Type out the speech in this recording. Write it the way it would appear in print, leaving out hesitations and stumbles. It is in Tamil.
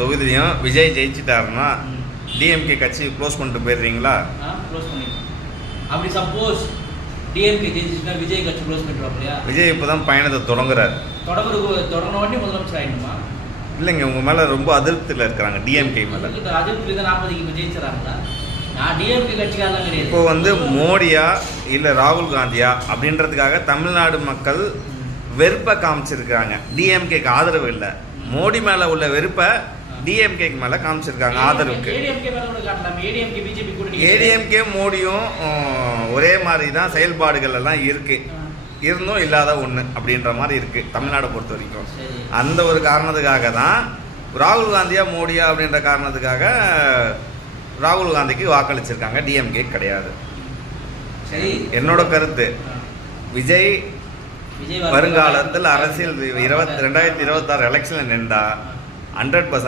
தொகுதியும் விஜய் ஜெயிச்சிட்டாருன்னா டிஎம்கே கட்சி க்ளோஸ் பண்ணிட்டு போயிடுறீங்களா? க்ளோஸ் பண்ணிடுவோம். அப்படி சப்போஸ் டிஎம்கே ஜெயிச்சிச்சுன்னா விஜய் கட்சி க்ளோஸ் பண்ணிடுவாங்க. விஜய் இப்போ தான் பயணத்தை தொடங்குறாரு. தொடங்கின உடனே முதலமைச்சர் ஆகிடுமா? இல்லைங்க, உங்கள் மேலே ரொம்ப அதிருப்தியில் இருக்கிறாங்க டிஎம்கே மேலே. அதிருப்தியில் தான் 40க்கு இப்போ ஜெயிச்சிடறாங்களா? நான் டிஎம்கே கட்சிக்காரலாம் கிடையாது. இப்போ வந்து மோடியா இல்லை ராகுல் காந்தியா அப்படின்றதுக்காக தமிழ்நாடு மக்கள் வெறுப்பை காமிச்சிருக்காங்க. டிஎம்கேக்கு ஆதரவு இல்லை, மோடி மேலே உள்ள வெறுப்பை டிஎம்கேக்கு மேலே காமிச்சிருக்காங்க ஆதரவுக்கு. ஏடிஎம்கே மோடியும் ஒரே மாதிரி தான் செயல்பாடுகள் எல்லாம் இருக்குது, இருந்தும் இல்லாத ஒன்று அப்படின்ற மாதிரி இருக்குது தமிழ்நாடை பொறுத்த வரைக்கும். அந்த ஒரு காரணத்துக்காக தான் ராகுல் காந்தியா மோடியா அப்படின்ற காரணத்துக்காக ராகுல் காந்திக்கு வாக்களிச்சிருக்காங்க, டிஎம்கே கிடையாது. சரி, என்னோட கருத்து, விஜய் வருங்காலத்தில் அரசியல் 2026 எலெக்ஷனில் நின்றா 100%